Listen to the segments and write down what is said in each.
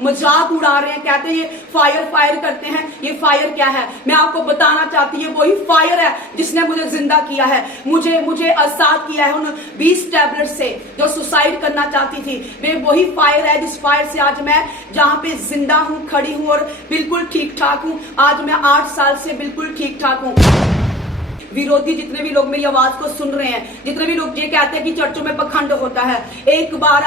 मजाक उड़ा रहे हैं, कहते हैं ये फायर करते हैं। ये फायर क्या है? मैं आपको बताना चाहती हूँ, वही फायर है जिसने मुझे जिंदा किया है, मुझे आजाद किया है उन 20 टैबलेट से जो सुसाइड करना चाहती थी। वे वही फायर है जिस फायर से आज मैं जहां पे जिंदा हूं, खड़ी हूं और बिल्कुल ठीक ठाक हूं। आज मैं 8 साल से बिल्कुल ठीक ठाक हूं। विरोधी जितने भी लोग मेरी आवाज को सुन रहे हैं, जितने भी लोग ये कहते हैं कि चर्चों में पखंड होता है, एक बार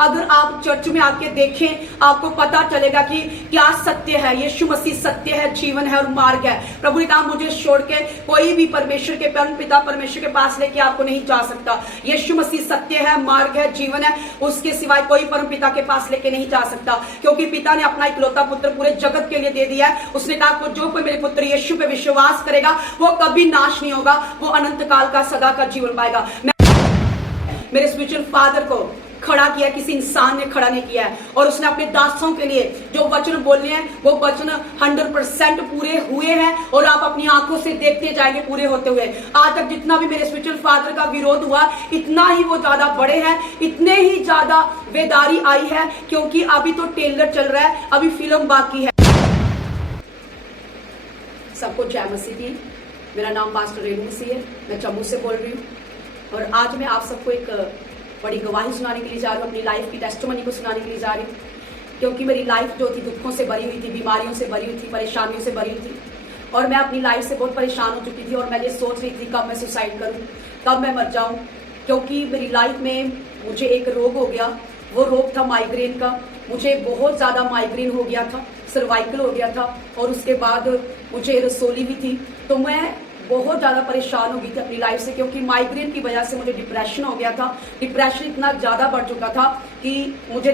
अगर आप चर्च में आके देखें, आपको पता चलेगा कि क्या सत्य है। यीशु मसीह सत्य है, जीवन है और मार्ग है। प्रभु ने कहा मुझे छोड़ के कोई भी परमेश्वर के पिता परमेश्वर के पास लेके आपको नहीं जा सकता। यीशु मसीह सत्य है, मार्ग है, जीवन है, उसके सिवाय कोई परम पिता के पास लेके नहीं जा सकता, क्योंकि पिता ने अपना इकलौता पुत्र पूरे जगत के लिए दे दिया है। उसने कहा जो कोई मेरे पुत्र यीशु पे विश्वास करेगा वो कभी नाश नहीं होगा, वो अनंत काल का सदा का जीवन पाएगा। मेरे स्पिरिचुअल फादर को खड़ा किया, किसी इंसान ने खड़ा नहीं किया है, और उसने अपने दासों के लिए जो वचन बोले हैं वो वचन 100% पूरे हुए हैं, और आप अपनी आंखों से देखते जाएंगे पूरे होते हुए। आज तक जितना भी मेरे स्पिरिचुअल फादर का विरोध हुआ, इतना ही वो ज्यादा बड़े हैं, इतने ही ज्यादा बेदारी आई है, क्योंकि अभी तो टेलर चल रहा है, अभी फिल्म बाकी है। सबको जय मसीह की। मेरा नाम पास्टर रेणु मसीह है, मैं जम्मू से बोल रही हूँ, और आज मैं आप सबको एक बड़ी गवाही सुनाने के लिए जा रही हूँ, अपनी लाइफ की टेस्टिमनी को सुनाने के लिए जा रही हूँ। क्योंकि मेरी लाइफ जो थी दुखों से भरी हुई थी, बीमारियों से भरी हुई थी, परेशानियों से भरी हुई थी, और मैं अपनी लाइफ से बहुत परेशान हो चुकी थी, और मैं ये सोच रही थी कब मैं सुसाइड करूँ, कब मैं मर जाऊँ। क्योंकि मेरी लाइफ में मुझे एक रोग हो गया, वो रोग था माइग्रेन का। मुझे बहुत ज़्यादा माइग्रेन हो गया था, सर्वाइकल हो गया था, और उसके बाद मुझे रसोली भी थी। तो मैं बहुत ज़्यादा परेशान हो गई थी अपनी लाइफ से, क्योंकि माइग्रेन की वजह से मुझे डिप्रेशन हो गया था। डिप्रेशन इतना ज़्यादा बढ़ चुका था कि मुझे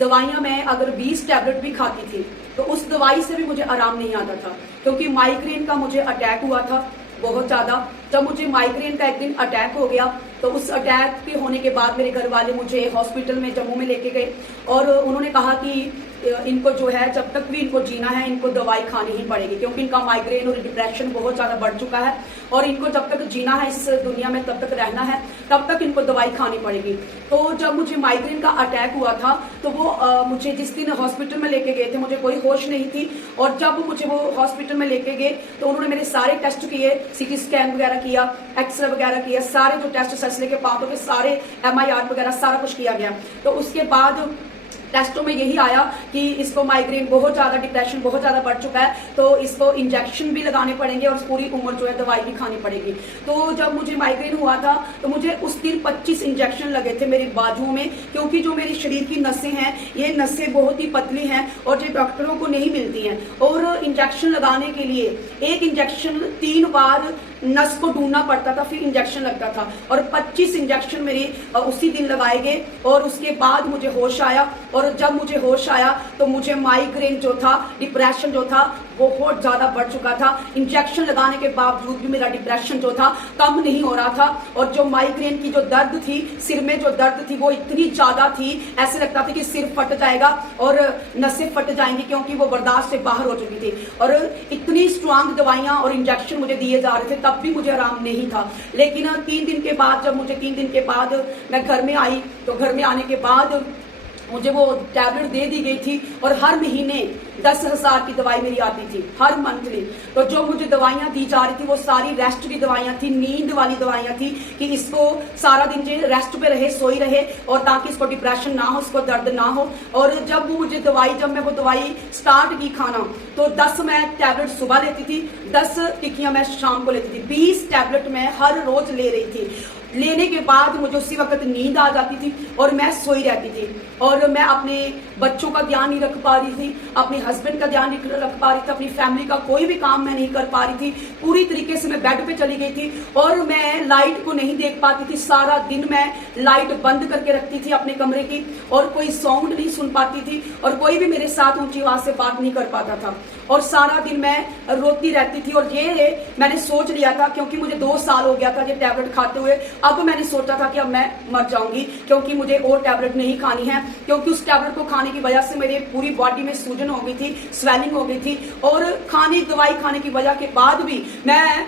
दवाइयाँ मैं अगर 20 टैबलेट भी खाती थी तो उस दवाई से भी मुझे आराम नहीं आता था, क्योंकि माइग्रेन का मुझे अटैक हुआ था बहुत ज़्यादा। जब मुझे माइग्रेन का एक दिन अटैक हो गया, तो उस अटैक के होने के बाद मेरे घर वाले मुझे हॉस्पिटल में जम्मू में लेके गए, और उन्होंने कहा कि इनको जो है जब तक भी इनको जीना है इनको दवाई खानी ही पड़ेगी, क्योंकि इनका माइग्रेन और डिप्रेशन बहुत ज़्यादा बढ़ चुका है, और इनको जब तक जीना है इस दुनिया में, तब तक रहना है, तब तक इनको दवाई खानी पड़ेगी। तो जब मुझे माइग्रेन का अटैक हुआ था, तो वो मुझे जिस दिन हॉस्पिटल में लेके गए थे, मुझे कोई होश नहीं थी, और जब मुझे वो हॉस्पिटल में लेके गए तो उन्होंने मेरे सारे टेस्ट किए, CT स्कैन वगैरह किया, एक्सरे वगैरह किया, सारे जो टेस्ट सैसले के पाँव के सारे MIR वगैरह सारा कुछ किया गया। तो उसके बाद टेस्टों में यही आया कि इसको माइग्रेन बहुत ज़्यादा, डिप्रेशन बहुत ज़्यादा बढ़ चुका है, तो इसको इंजेक्शन भी लगाने पड़ेंगे और पूरी उम्र जो है दवाई भी खानी पड़ेगी। तो जब मुझे माइग्रेन हुआ था तो मुझे उस दिन 25 इंजेक्शन लगे थे मेरी बाजुओं में, क्योंकि जो मेरे शरीर की नसें हैं ये नसें बहुत ही पतली हैं और जो डॉक्टरों को नहीं मिलती हैं, और इंजेक्शन लगाने के लिए एक इंजेक्शन 3 बार नस को ढूंढना पड़ता था, फिर इंजेक्शन लगता था, और 25 इंजेक्शन मेरे उसी दिन लगाए गए। और उसके बाद मुझे होश आया, और जब मुझे होश आया तो मुझे माइग्रेन जो था, डिप्रेशन जो था बहुत ज्यादा बढ़ चुका था। इंजेक्शन लगाने के बावजूद भी मेरा डिप्रेशन जो था कम नहीं हो रहा था, और जो माइग्रेन की जो दर्द थी, सिर में जो दर्द थी वो इतनी ज्यादा थी, ऐसे लगता था कि सिर फट जाएगा और नसें फट जाएंगी, क्योंकि वो बर्दाश्त से बाहर हो चुकी थी। और इतनी स्ट्रांग दवाइयां और इंजेक्शन मुझे दिए जा रहे थे, तब भी मुझे आराम नहीं था। लेकिन 3 दिन के बाद, जब मुझे 3 दिन के बाद मैं घर में आई, तो घर में आने के बाद मुझे वो टैबलेट दे दी गई थी, और हर महीने 10,000 की दवाई मेरी आती थी, हर मंथली। तो जो मुझे दवाइयाँ दी जा रही थी वो सारी रेस्ट की दवाइयाँ थी, नींद वाली दवाइयाँ थी, कि इसको सारा दिन जो रेस्ट पे रहे, सोई रहे, और ताकि इसको डिप्रेशन ना हो, इसको दर्द ना हो। और जब वो मुझे जब मैं वो दवाई स्टार्ट की खाना, तो 10 मैं टैबलेट सुबह लेती थी, 10 टिक्कियाँ मैं शाम को लेती थी, 20 टैबलेट मैं हर रोज ले रही थी। लेने के बाद मुझे उसी वक्त नींद आ जाती थी और मैं सोई रहती थी, और मैं अपने बच्चों का ध्यान नहीं रख पा रही थी, अपने हस्बैंड का ध्यान नहीं रख पा रही थी, अपनी फैमिली का कोई भी काम मैं नहीं कर पा रही थी। पूरी तरीके से मैं बेड पे चली गई थी, और मैं लाइट को नहीं देख पाती थी। सारा दिन मैं लाइट बंद करके रखती थी अपने कमरे की, और कोई साउंड नहीं सुन पाती थी, और कोई भी मेरे साथ ऊंची आवाज से बात नहीं कर पाता था, और सारा दिन मैं रोती रहती थी। और ये मैंने सोच लिया था, क्योंकि मुझे 2 साल हो गया था ये टैबलेट खाते हुए, अब मैंने सोचा था कि अब मैं मर जाऊंगी, क्योंकि मुझे और टैबलेट नहीं खानी है, क्योंकि उस टैबलेट को खाने की वजह से मेरे पूरी बॉडी में सूजन हो गई थी, स्वेलिंग हो गई थी, और दवाई खाने की वजह के बाद भी मैं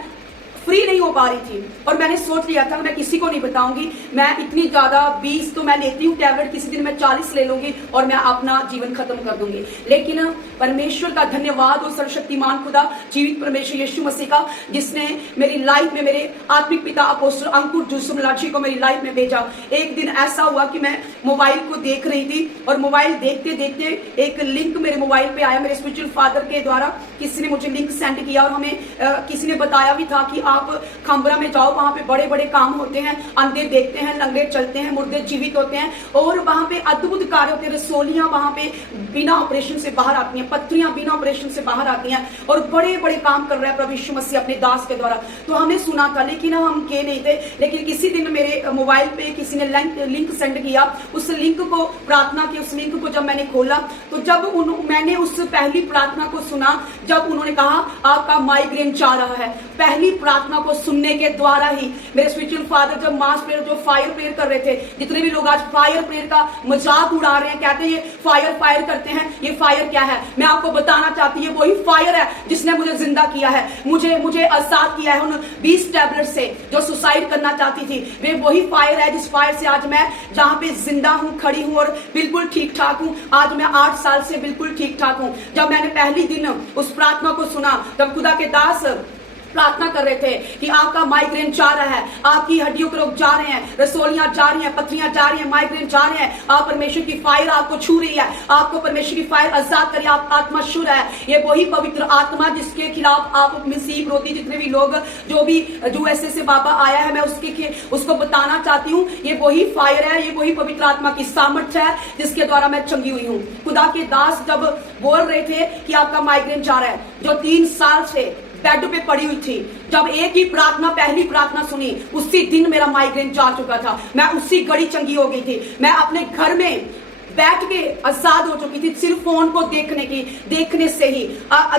फ्री नहीं हो पा रही थी और मैंने सोच लिया था मैं किसी को नहीं बताऊंगी, मैं इतनी ज्यादा 20 तो मैं लेती हूँ टैबलेट, किसी दिन मैं 40 ले लूंगी और मैं अपना जीवन खत्म कर दूंगी। लेकिन परमेश्वर का धन्यवाद हो, सर्वशक्तिमान खुदा, जीवित परमेश्वर यीशु मसीह का, जिसने मेरी लाइफ में मेरे आत्मिक पिता अपोस्टल अंकुर जुसुमला जी को मेरी लाइफ में भेजा। एक दिन ऐसा हुआ कि मैं मोबाइल को देख रही थी और मोबाइल देखते देखते एक लिंक मेरे मोबाइल पे आया, मेरे स्पिरिचुअल फादर के द्वारा किसी ने मुझे लिंक सेंड किया और हमें किसी ने बताया भी था कि आप खंबरा में जाओ, वहां पे बड़े बड़े काम होते हैं, अंधे देखते हैं, लंगड़े चलते हैं, मुर्दे जीवित होते हैं और वहां पे अद्भुत कार्य होते हैं। रसोलियां वहां पे बिना ऑपरेशन से बाहर आती हैं, पत्रियां बिना ऑपरेशन से बाहर आती हैं और बड़े बड़े काम कर रहा है प्रभु यीशु मसीह अपने दास के द्वारा। तो हमने सुना था लेकिन हम गए नहीं थे। लेकिन किसी दिन मेरे मोबाइल पे किसी ने लिंक सेंड किया, उस लिंक को, प्रार्थना के उस लिंक को जब मैंने खोला तो जब मैंने उस पहली प्रार्थना को सुना, जब उन्होंने कहा आपका माइग्रेन जा रहा है, पहली प्रार्थना को सुनने के द्वारा ही मेरे स्पिरिचुअल फादर जब मास प्रेयर, जो फायर प्रेयर कर रहे थे, जितने भी लोग आज फायर प्रेयर का मजाक उड़ा रहे हैं, कहते हैं ये फायर करते हैं, ये फायर क्या है, मैं आपको बताना चाहती हूँ वही फायर है जिसने मुझे जिंदा किया है, मुझे आजाद किया है उन 20 टैबलेट से जो सुसाइड करना चाहती थी। वे वही फायर है जिस फायर से आज मैं जहां पे जिंदा हूं, खड़ी हूं और बिल्कुल ठीक ठाक हूं। आज मैं 8 साल से बिल्कुल ठीक ठाक हूं। जब मैंने पहली दिन उस प्रार्थना को सुना, जब खुदा के दास प्रार्थना कर रहे थे कि आपका माइग्रेन जा रहा है, आपकी हड्डियों के रोग जा रहे हैं, रसोलियां जा रही हैं, पथरियां जा रही हैं, माइग्रेन जा रहे हैं, आप परमेश्वर की फायर आपको छू रही है, आपको परमेश्वर की फायर आजाद करिए, आप आत्मा शुद्ध है। ये वही पवित्र आत्मा जिसके खिलाफ आप मसीह विरोधी जितने भी लोग, जो भी यूएसए से बाबा आया है, मैं उसको बताना चाहती हूँ, ये वही फायर है, ये वही पवित्र आत्मा की सामर्थ्य है जिसके द्वारा मैं चंगी हुई हूँ। खुदा के दास जब बोल रहे थे कि आपका माइग्रेन जा रहा है, जो 3 साल से बेड पे पड़ी हुई थी, जब एक ही प्रार्थना, पहली प्रार्थना सुनी, उसी दिन मेरा माइग्रेन जा चुका था, मैं उसी घड़ी चंगी हो गई थी। मैं अपने घर में बैठ के आजाद हो चुकी थी सिर्फ फोन को देखने से ही।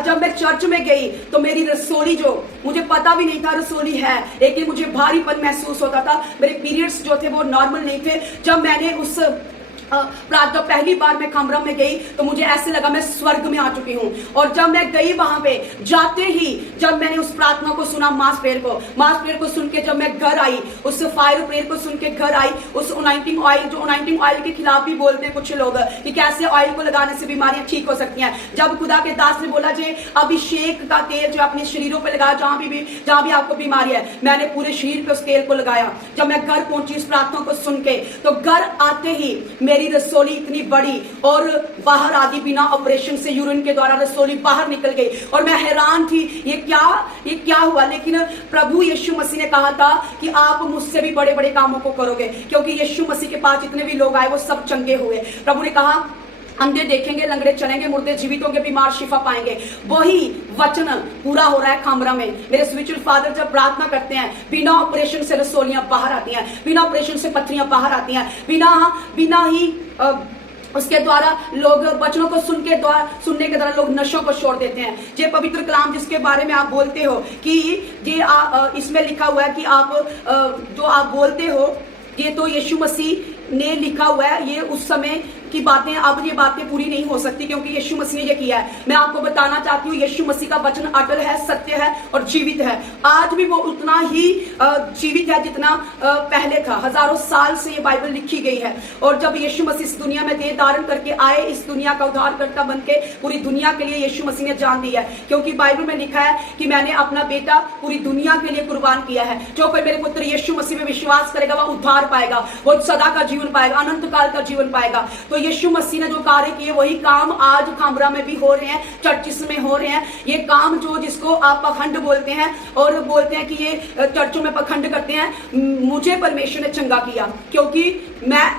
जब मैं चर्च में गई तो मेरी रसोली, जो मुझे पता भी नहीं था रसोली है, लेकिन मुझे भारीपन महसूस होता था, मेरे पीरियड्स जो थे वो नॉर्मल नहीं थे। जब मैंने उस जब पहली बार मैं खंबरा में गई तो मुझे ऐसे लगा मैं स्वर्ग में आ चुकी हूँ। और जब मैं गई वहां पे, जाते ही जब मैंने उस प्रार्थना को सुना, मास प्रेयर को सुन के जब मैं घर आई, उस फायर प्रेयर को सुन के घर आई, उस अनॉइंटिंग ऑयल, जो अनॉइंटिंग ऑयल के खिलाफ भी बोलते हैं कुछ लोग कि कैसे ऑयल को लगाने से बीमारियां ठीक हो सकती हैं, जब खुदा के दास ने बोला जे अभिषेक का तेल जो अपने शरीरों पे लगाया, जहां भी आपको बीमारी है, मैंने पूरे शरीर पे उस तेल को लगाया। जब मैं घर पहुंची उस प्रार्थना को सुन के, तो घर आते ही मेरी रसोली इतनी बड़ी और बाहर आ गई, बिना ऑपरेशन से यूरिन के द्वारा रसोली बाहर निकल गई और मैं हैरान थी ये क्या हुआ। लेकिन प्रभु यीशु मसीह ने कहा था कि आप मुझसे भी बड़े बड़े कामों को करोगे, क्योंकि यीशु मसीह के पास जितने भी लोग आए वो सब चंगे हुए। प्रभु ने कहा अंधे देखेंगे, लंगड़े चलेंगे, मुर्दे जीवित होंगे, बीमार शिफा पाएंगे। वही वचन पूरा हो रहा है खंबरा में। मेरे स्पिरिचुअल फादर जब प्रार्थना करते हैं, बिना ऑपरेशन से रसोलियां बाहर आती हैं, बिना ऑपरेशन से पथरियां बाहर आती हैं, बिना ही उसके द्वारा लोग वचनों को सुनने के द्वारा लोग नशों को छोड़ देते हैं। ये पवित्र कलाम जिसके बारे में आप बोलते हो कि ये इसमें लिखा हुआ है कि आप जो आप बोलते हो ये तो यीशु मसीह ने लिखा हुआ है, ये उस समय की बातें, अब ये बातें पूरी नहीं हो सकती क्योंकि यीशु मसीह ने ये किया है। मैं आपको बताना चाहती हूँ यीशु मसीह का वचन अटल है, सत्य है और जीवित है। आज भी वो उतना ही जीवित है जितना पहले था। हजारों साल से ये बाइबल लिखी गई है। और जब यीशु मसीह इस दुनिया में देह धारण करके आए, इस दुनिया का उद्धारकर्ता बन के पूरी दुनिया के लिए यीशु मसीह ने जान दिया है, क्योंकि बाइबल में लिखा है कि मैंने अपना बेटा पूरी दुनिया के लिए कुर्बान किया है। जो कोई मेरे पुत्र यीशु मसीह में विश्वास करेगा वह उद्धार पाएगा, वो सदा का जीवन पाएगा, अनंत काल का जीवन पाएगा। तो यीशु मसीह ने जो कार्य किए वही काम आज खंबरा में भी हो रहे हैं, चर्चिस में हो रहे हैं। ये काम जो जिसको आप पखंड बोलते हैं और बोलते हैं कि ये चर्चों में पखंड करते हैं, मुझे परमेश्वर ने चंगा किया, क्योंकि मैं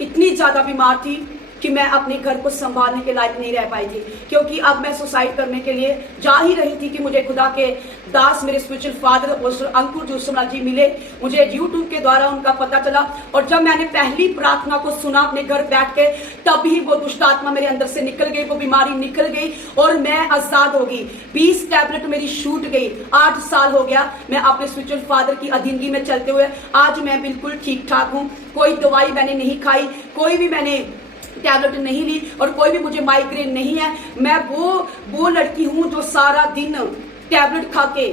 इतनी ज्यादा बीमार थी कि मैं अपने घर को संभालने के लायक नहीं रह पाई थी। क्योंकि अब मैं सुसाइड करने के लिए जा ही रही थी कि मुझे खुदा के दास, मेरे स्पिरिचुअल फादर अंकुर जुसुमला जी मिले। मुझे यूट्यूब के द्वारा उनका पता चला और जब मैंने पहली प्रार्थना को सुना अपने घर बैठ के, तभी वो दुष्ट आत्मा मेरे अंदर से निकल गई, वो बीमारी निकल गई और मैं आजाद हो गई। 20 टैबलेट मेरी छूट गई। 8 साल हो गया मैं अपने स्पिरिचुअल फादर की अधीनगी में चलते हुए। आज मैं बिल्कुल ठीक ठाक हूँ। कोई दवाई मैंने नहीं खाई, कोई भी मैंने टैबलेट नहीं ली और कोई भी मुझे माइग्रेन नहीं है। मैं वो लड़की हूं जो सारा दिन टैबलेट खा के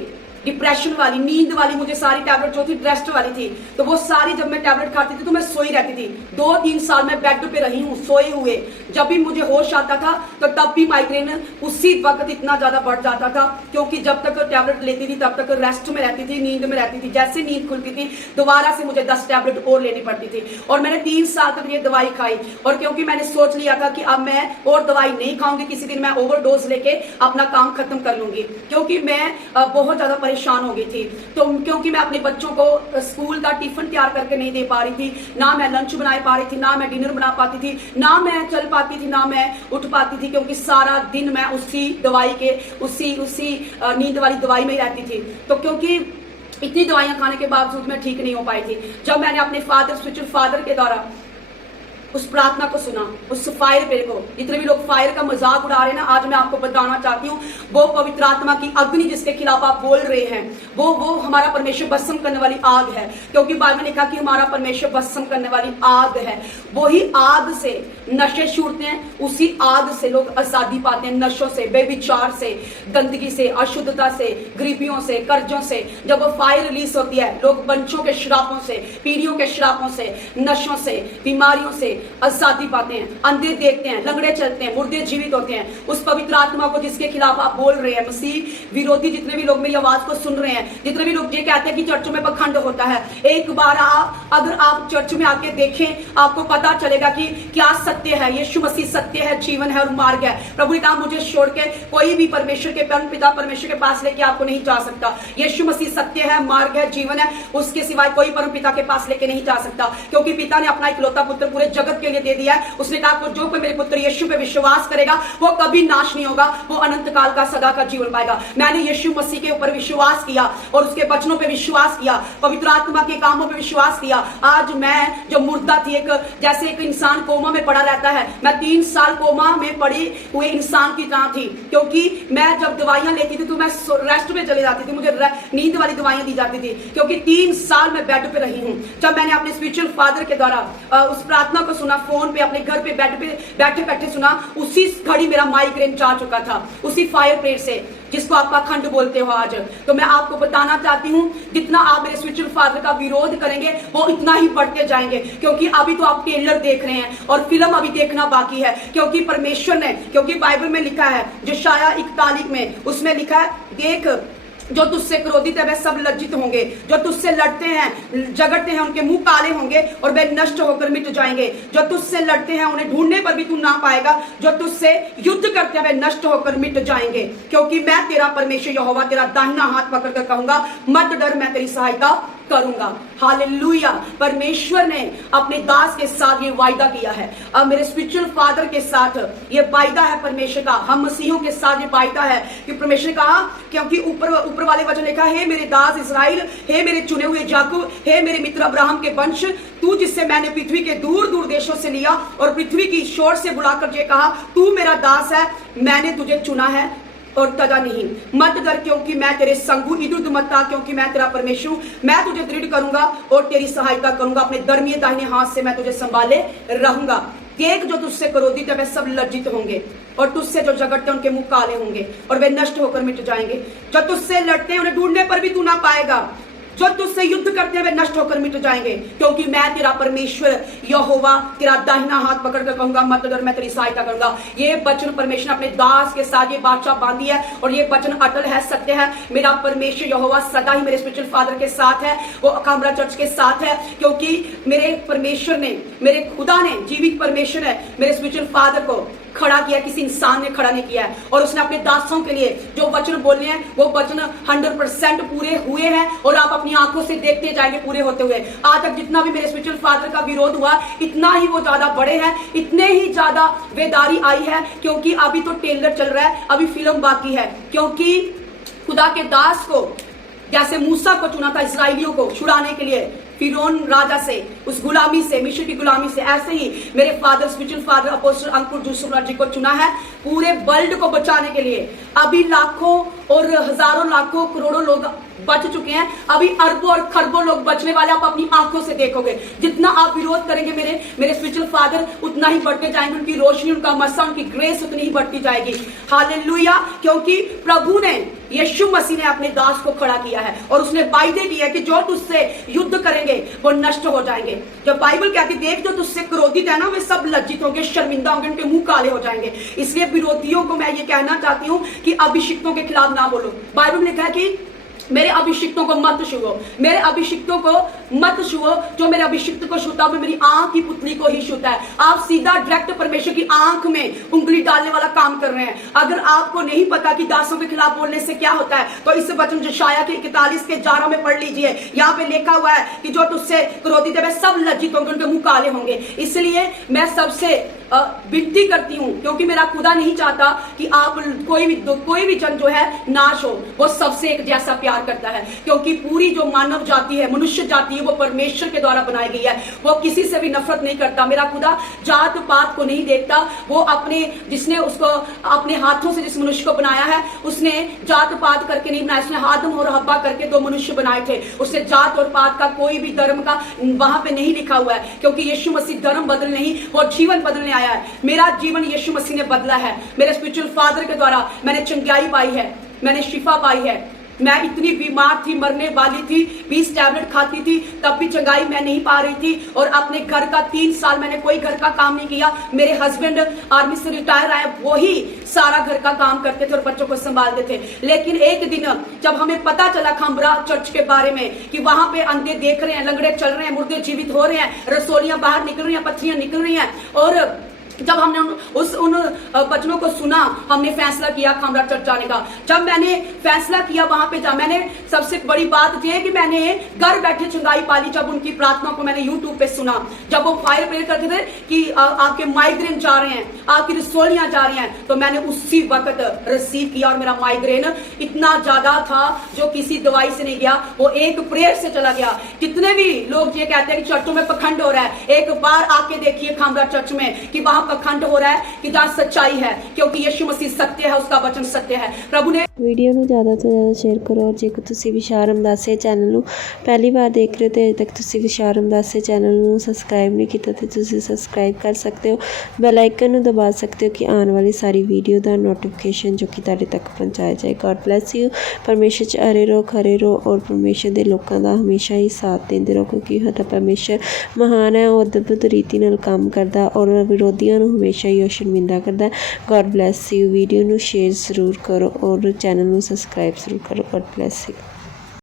डिप्रेशन वाली, नींद वाली, मुझे सारी टैबलेट जो थी ट्रस्ट वाली थी, तो वो सारी जब मैं टैबलेट खाती थी तो मैं सोई रहती थी। 2-3 साल मैं बेड पे रही हूँ सोए हुए। जब भी मुझे होश आता था तो तब भी माइग्रेन उसी वक्त इतना ज्यादा बढ़ जाता था, क्योंकि जब तक टैबलेट लेती थी तब तक रेस्ट में रहती थी, नींद में रहती थी। जैसे नींद खुलती थी दोबारा से मुझे 10 टैबलेट और लेनी पड़ती थी। और मैंने 3 साल तक ये दवाई खाई, और क्योंकि मैंने सोच लिया था कि अब मैं और दवाई नहीं खाऊंगी, किसी दिन मैं ओवरडोज लेके अपना काम खत्म कर लूंगी, क्योंकि मैं बहुत ज्यादा परेशान हो गई थी। तो क्योंकि मैं अपने बच्चों को स्कूल का टिफिन तैयार करके नहीं दे पा रही थी, ना मैं लंच बना पा रही थी, ना मैं डिनर बना पाती थी, ना मैं चल पाती थी, ना मैं उठ पाती थी, क्योंकि सारा दिन मैं उसी दवाई के उसी नींद वाली दवाई में ही रहती थी। तो क्योंकि इतनी दवाइयां खाने के बावजूद मैं ठीक नहीं हो पाई थी। जब मैंने अपने फादर, स्पिरिचुअल फादर के द्वारा उस प्रार्थना को सुना, उस फायर पे को, जितने भी लोग फायर का मजाक उड़ा रहे हैं ना, आज मैं आपको बताना चाहती हूँ, वो पवित्र आत्मा की अग्नि जिसके खिलाफ आप बोल रहे हैं, वो हमारा परमेश्वर भस्म करने वाली आग है। क्योंकि बाइबल में लिखा कि हमारा परमेश्वर भस्म करने वाली आग है। वही आग से नशे छूटते हैं, उसी आग से लोग आजादी पाते हैं, नशों से, बेविचार से, गंदगी से, अशुद्धता से, गरीबियों से, कर्जों से। जब वो फायर रिलीज होती है, लोग वंशों के श्रापों से, पीढ़ियों के श्रापों से, नशों से, बीमारियों से आजादी पाते हैं, अंधे देखते हैं, लंगड़े चलते हैं, मुर्दे जीवित होते हैं। उस पवित्र आत्मा को जिसके खिलाफ आप बोल रहे हैं, मसीह विरोधी जितने भी लोग मेरी आवाज को सुन रहे हैं, जितने भी लोग ये कहते हैं कि चर्चों में पखंड होता है, एक बार अगर आप चर्च में आके देखें, आपको पता चलेगा कि क्या सत्य है। यीशु मसीह सत्य है, जीवन है और मार्ग है। प्रभु ने कहा मुझे छोड़ के कोई भी परमेश्वर के परम पिता परमेश्वर के पास लेके आपको नहीं जा सकता। यीशु मसीह सत्य है, मार्ग है, जीवन है, उसके सिवाय कोई परम पिता के पास लेके नहीं जा सकता, क्योंकि पिता ने अपना इकलौता पुत्र पूरे जगत के लिए दे दिया है। उसने कहा जो कोई मेरे पुत्र यीशु पे विश्वास करेगा वो कभी नाश नहीं होगा, वो अनंत काल का सदा का जीवन पाएगा। मैंने यीशु मसीह के ऊपर विश्वास किया और उसके वचनों पे विश्वास किया, पवित्र आत्मा के कामों पे विश्वास किया। आज मैं जो मुर्दा थी, एक जैसे एक इंसान कोमा में पड़ा रहता है, मैं 3 साल कोमा में पड़ी हुए इंसान की तरह थी। क्योंकि मैं जब दवाइयां लेती थी तो मैं रेस्ट में चली जाती थी, मुझे नींद वाली दवाइयां दी जाती थी, क्योंकि 3 साल मैं बेड पे रही हूं। जब मैंने अपने स्पिरिचुअल फादर के द्वारा उस प्रार्थना को सुना, फोन पे अपने घर पे बेड पे बैठे बैठे सुना, उसी घड़ी मेरा माइग्रेन जा चुका था, उसी फायर प्लेट से, जिसको आप पाखंड बोलते हो आज। तो मैं आपको बताना चाहती हूँ, जितना आप मेरे स्पिरिचुअल फादर का विरोध करेंगे वो इतना ही बढ़ते जाएंगे, क्योंकि अभी तो आप ट्रेलर देख रहे हैं और फिल्म अभी देखना बाकी है। क्योंकि परमेश्वर ने, क्योंकि बाइबल में लिखा है, यशायाह 41 में, उसमें लिखा है, देख जो तुझसे क्रोधित है वे सब लज्जित होंगे, जो तुझसे लड़ते हैं झगड़ते हैं उनके मुंह काले होंगे और वे नष्ट होकर मिट जाएंगे। जो तुझसे लड़ते हैं उन्हें ढूंढने पर भी तू ना पाएगा, जो तुझसे युद्ध करते हैं वे नष्ट होकर मिट जाएंगे। क्योंकि मैं तेरा परमेश्वर यहोवा तेरा दाहिना हाथ पकड़कर कहूंगा, मत डर, मैं तेरी सहायता करूंगा। हालेलुया। परमेश्वर ने अपने दास के साथ ये वायदा किया है, अब मेरे स्पिरिचुअल फादर के साथ ये वायदा है परमेश्वर का, हम मसीहों के साथ ये वायदा है कि परमेश्वर कहा, क्योंकि ऊपर वाले वचन लिखा है, मेरे दास इस्राएल, हे मेरे चुने हुए याकूब, हे मेरे मित्र अब्राहम के वंश, तू जिससे मैंने पृथ्वी के दूर दूर देशों से लिया और पृथ्वी की शोर से बुलाकर ये कहा, तू मेरा दास है, मैंने तुझे चुना है और तजा नहीं। मत डर, क्योंकि मैं तेरे संग हूं, इधर मत आ, क्योंकि मैं तेरा परमेश्वर हूं। मैं तुझे दृढ़ करूंगा और तेरी सहायता करूंगा, अपने धर्मीय दाहिने हाथ से मैं तुझे संभाले रहूंगा। देख जो तुझसे क्रोधित है वे सब लज्जित होंगे और तुझसे जो झगड़ते हैं उनके मुंह काले होंगे और वे नष्ट होकर मिट जाएंगे। जो तुझसे लड़ते हैं उन्हें ढूंढने पर भी तू ना पाएगा, जो तुझसे युद्ध करते हैं वे नष्ट होकर मिट जाएंगे। क्योंकि मैं तेरा परमेश्वर यहोवा तेरा दाहिना हाथ पकड़कर कहूंगा, मत डर, मैं तेरी सहायता करूंगा। ये वचन परमेश्वर ने अपने दास के साथ ये बादशाह बांधी है और ये वचन अटल है, सत्य है। मेरा परमेश्वर यहोवा सदा ही मेरे स्पिरिचुअल फादर के साथ है, वो अकामरा चर्च के साथ है, क्योंकि मेरे परमेश्वर ने, मेरे खुदा ने, जीवित परमेश्वर है, मेरे स्पिरिचुअल फादर को खड़ा किया, किसी इंसान ने खड़ा नहीं किया है। और उसने अपने दासों के लिए जो वचन बोलने हैं वो वचन 100% पूरे हुए हैं और आप अपनी आंखों से देखते जाएंगे पूरे होते हुए। आज तक जितना भी मेरे स्पिरिचुअल फादर का विरोध हुआ, इतना ही वो ज्यादा बड़े हैं, इतने ही ज्यादा वेदारी आई है, क्योंकि अभी तो ट्रेलर चल रहा है, अभी फिल्म बाकी है। क्योंकि खुदा के दास को, जैसे मूसा को चुना था इस्राएलियों को छुड़ाने के लिए फिरौन राजा से, उस गुलामी से, मिस्र की गुलामी से, ऐसे ही मेरे फादर, स्पिरिचुअल फादर अपोस्टल अंकुर जोसेफ जी को चुना है पूरे वर्ल्ड को बचाने के लिए। अभी लाखों और हजारों लाखों करोड़ों लोग बच चुके हैं, अभी अरबों और खरबों लोग बचने वाले आप अपनी आंखों से देखोगे। जितना आप विरोध करेंगे मेरे स्पिरिचुअल फादर, उतना ही बढ़ते जाएंगे, उनकी रोशनी, उनका मसा, उनकी ग्रेस उतनी ही बढ़ती जाएगी। हालेलुया। क्योंकि प्रभु ने, यीशु मसीह ने अपने दास को खड़ा किया है और उसने वायदे किया कि जो तुझसे युद्ध करेंगे वो नष्ट हो जाएंगे। जब बाइबल कहती देख जो तुझसे क्रोधित है ना वे सब लज्जित होंगे, शर्मिंदा होंगे, उनके मुंह काले हो जाएंगे। इसलिए विरोधियों को मैं ये कहना चाहती हूँ कि अभिषिक्तों के खिलाफ ना बोलो। बाइबल में लिखा है कि मेरे अभिषिक्तों को मत छुओ, मेरे अभिषिक्तों को मत छुओ, जो मेरे अभिषिक्त को छूता है मेरी आंख की पुतली को ही छूता है। आप सीधा डायरेक्ट परमेश्वर की आंख में उंगली डालने वाला काम कर रहे हैं। अगर आपको नहीं पता कि दासों के खिलाफ बोलने से क्या होता है तो इस वचन यशायाह के 41 के 11 में पढ़ लीजिए। यहाँ पे लिखा हुआ है कि जो तुझसे क्रोधित है वे सब लज्जित होंगे, उनके मुंह काले होंगे। इसलिए मैं सबसे विनती करती हूँ, क्योंकि मेरा खुदा नहीं चाहता कि आप कोई भी जन जो है नाश हो, वो सबसे एक जैसा प्यार करता है। क्योंकि पूरी जो मानव जाति है, मनुष्य जाति है, वो परमेश्वर के द्वारा बनाई गई है। वो किसी से भी नफरत नहीं करता। मेरा खुदा जात पात को नहीं देखता। वो जिसने उसको अपने हाथों से जिस मनुष्य को बनाया है, उसने जात पात करके नहीं बनाया। उसने आदम और हव्वा करके दो मनुष्य बनाए थे। उसने जात और पात का कोई भी धर्म का वहां पे नहीं लिखा हुआ है, क्योंकि यीशु मसीह धर्म बदल नहीं, वो जीवन बदलने आया है। मेरा जीवन यीशु मसीह ने बदला है। मेरे स्पिरिचुअल फादर के द्वारा मैंने चंगाई पाई है, मैंने शिफा पाई है। मैं इतनी बीमार थी, मरने वाली थी, 20 टैबलेट खाती थी, तब भी चंगाई मैं नहीं पा रही थी। और अपने घर का 3 साल मैंने कोई घर का काम नहीं किया। मेरे हस्बैंड आर्मी से रिटायर आए, वो ही सारा घर का काम करते थे और बच्चों को संभालते थे। लेकिन एक दिन जब हमें पता चला खामरा चर्च के बारे में कि वहां पे अंधे देख रहे हैं, लंगड़े चल रहे हैं, मुर्दे जीवित हो रहे हैं, रसोलियां बाहर निकल रही हैं, पत्थरियां निकल रही हैं, और जब हमने उन बचनों को सुना, हमने फैसला किया खामरा चर्च जाने का। जब मैंने फैसला किया वहां पे मैंने सबसे बड़ी बात यह है कि मैंने घर बैठे चंगाई पाली। जब उनकी प्रार्थना को मैंने यूट्यूब पे सुना, जब वो फायर प्रेयर करते थे कि आपके माइग्रेन जा रहे हैं, आपकी रसोलियां जा रही हैं, तो मैंने उसी वक्त रिसीव किया और मेरा माइग्रेन इतना ज्यादा था जो किसी दवाई से नहीं गया, वो एक प्रेयर से चला गया। जितने भी लोग ये कहते हैं कि चर्चों में पखंड हो रहा है, एक बार आके देखिए खामरा चर्च में कि वहां पखंड हो रहा है कि जहां सच्चाई है, क्योंकि यीशु मसीह सत्य है, उसका वचन सत्य है। प्रभु ने वीडियो ਨੂੰ ਜ਼ਿਆਦਾ ਤੋਂ ਜ਼ਿਆਦਾ ਸ਼ੇਅਰ ਕਰੋ। ਔਰ ਜੇਕਰ ਤੁਸੀਂ ਵਿਸ਼ਾਲ ਰਮਦਾਸੀਆ ਚੈਨਲ ਨੂੰ ਪਹਿਲੀ ਵਾਰ ਦੇਖ ਰਹੇ ਹੋ ਤੇ ਅਜੇ ਤੱਕ ਤੁਸੀਂ ਵਿਸ਼ਾਲ ਰਮਦਾਸੀਆ ਚੈਨਲ ਨੂੰ ਸਬਸਕ੍ਰਾਈਬ ਨਹੀਂ ਕੀਤਾ ਤੇ ਤੁਸੀਂ ਸਬਸਕ੍ਰਾਈਬ ਕਰ ਸਕਦੇ ਹੋ। ਬੈਲ ਆਈਕਨ ਨੂੰ ਦਬਾ ਸਕਦੇ ਹੋ ਕਿ ਆਉਣ ਵਾਲੀ ਸਾਰੀ ਵੀਡੀਓ ਦਾ ਨੋਟੀਫਿਕੇਸ਼ਨ ਜੋ ਕਿ ਤੁਹਾਡੇ ਤੱਕ ਪਹੁੰਚਾਇਆ ਜਾਏ। God bless you. ਪਰਮੇਸ਼ਰ 'ਚ ਅਰੇ ਰਹੋ, ਖਰੇ ਰਹੋ ਔਰ ਪਰਮੇਸ਼ਰ ਦੇ ਲੋਕਾਂ ਦਾ ਹਮੇਸ਼ਾ ਹੀ ਸਾਥ ਦਿੰਦੇ ਰਹੋ, ਕਿਉਂਕਿ ਸਾਡਾ ਪਰਮੇਸ਼ਰ ਮਹਾਨ ਹੈ। ਉਹ ਅਦਭੁਤ ਰੀਤੀ ਨਾਲ ਕੰਮ ਕਰਦਾ ਔਰ ਵਿਰੋਧੀਆਂ ਨੂੰ ਹਮੇਸ਼ਾ ਹੀ ਉਹ ਸ਼ਰਮਿੰਦਾ ਕਰਦਾ। God bless you. वीडियो ਨੂੰ ਸ਼ੇਅਰ ਜ਼ਰੂਰ ਕਰੋ ਔਰ ਚੈਨਲ ਨੂੰ ਸਬਸਕ੍ਰਾਈਬ ਜ਼ਰੂਰ ਕਰੋ। God bless you.